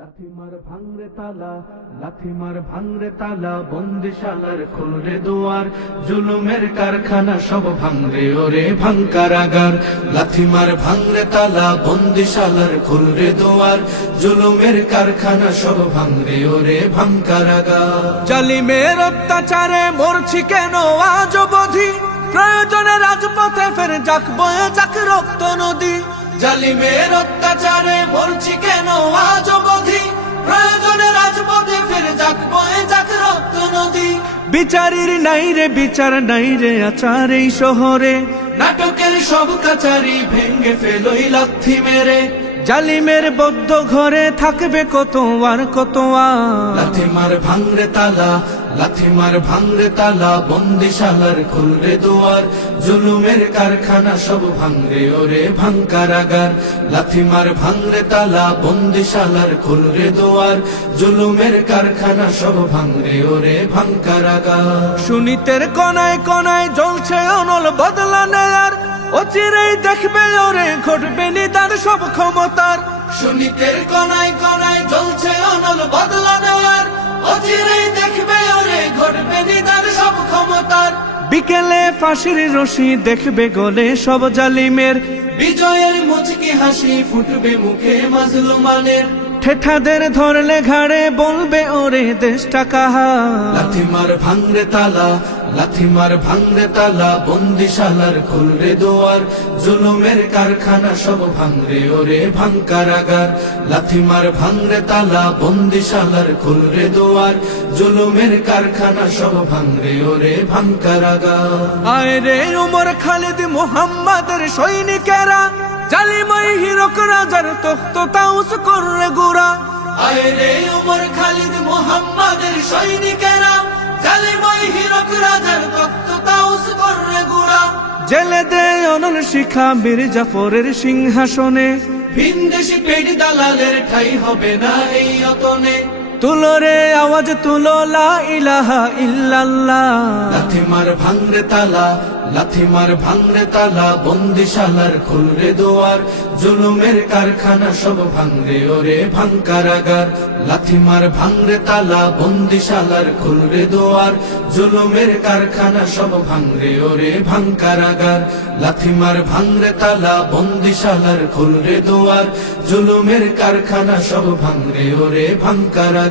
লাথিমার ভাঙরে তালা, লাথিমার ভাঙরে তালা, বন্দিশালার খুলরে দুয়ার, জুলুমের কারখানা সব ভাঙরে ওরে ভাঙকারাগার। লাথিমার ভাঙরে তালা, বন্দিশালার খুলরে দুয়ার, জুলুমের কারখানা সব ভাঙরে ওরে ভাঙকারাগার। জালিমের অত্যাচারে মরছি কেন আজ অবধি, প্রয়োজনে রাজপথে ফের যাক বয়ে যাক রক্ত নদী। জালিমের অত্যাচারে মরছি কেন আজ অবধি, প্রয়োজনে রাজপথে ফের যাক বয়ে যাক রক্ত নদী। বিচারের নাই রে বিচার নাই রে আচার এই শহরে, নাটকের সব কাচারি ভেঙ্গে ফেলোই লাথি মেরে। জালিমের বদ্ধ ঘরে থাকবে কত আর কত আর। লাথিমার ভাঙরে তালা, লাথিমার ভাঙরে তালা, বন্দিশালার খুলরে দুয়ার, জুলুমের কারখানা সব ভাঙরে ওরে ভাঙকারাগার। লাথিমার ভাঙরে তালা, বন্দিশালার খুলরে দুয়ার, জুলুমের কারখানা সব ভাঙরে ওরে ভাঙকারাগার। সুনীতের কনায় কনায় জ্বলছে অনল বদলা নেয়ার, অচিরেই দেখবে ওরে ঘটবে নিদান সব ক্ষমতার। সুনীতের কনায় কনায় জ্বলছে অনল বদলা নেওয়ার, অচিরেই দেখবে ওরে ঘটবে নিদান সব ক্ষমতার। বিকেলে ফাঁসির রশি দেখবে গলে সব জালিমের, বিজয়ের মুচকি হাসি ফুটবে মুখে মাজলুমানের। ঠেঠাদের ধরলে ঘাড়ে বলবে ওরে দেশটা কাহার। লাথিমার ভাঙরে তালা, লাথিমার ভাঙরে তালা, বন্দিশালার খুলরে দুয়ার, জুলুমের কারখানা সব ভাঙরে ওরে ভাঙকারাগার। লাথিমার ভাঙরে তালা, বন্দিশালার খুলরে দুয়ার, জুলুমের কারখানা সব ভাঙরে ওরে ভাঙকারাগার। আয় রে উমর খালিদ মুহাম্মাদের সৈনিকেরা, জালিমাই হিরক রাজার তখ্ত তাউস কররে গুরা। আয় রে উমর খালিদ মুহাম্মাদের সৈনিকেরা, জালিমাই হিরক রাজার তখ্ত তাউস কররে গুড়া। জেলে দে অনল শিখা বীর জাফরের সিংহাসনে, ভিনদেশি পেট দালালের ঠাই হবে না এই অতনে। তুলো রে আওয়াজ তুলো লা ইলাহা ইল্লাল্লাহ। লাথিমার ভাঙরে তালা, লাথিমার ভাঙরে তালা, বন্দিশালার খুলরে দুয়ার, জুলুমের কারখানা সব ভাঙরে ওরে ভাঙকারাগার। লাথিমার ভাঙরে তালা, বন্দিশালার খুলরে দুয়ার, জুলুমের কারখানা সব ভাঙরে ওরে ভাঙকারাগার। লাথিমার ভাঙরে তালা, বন্দিশালার খুলরে দুয়ার, জুলুমের কারখানা সব ভাঙরে ওরে ভাঙকারাগার।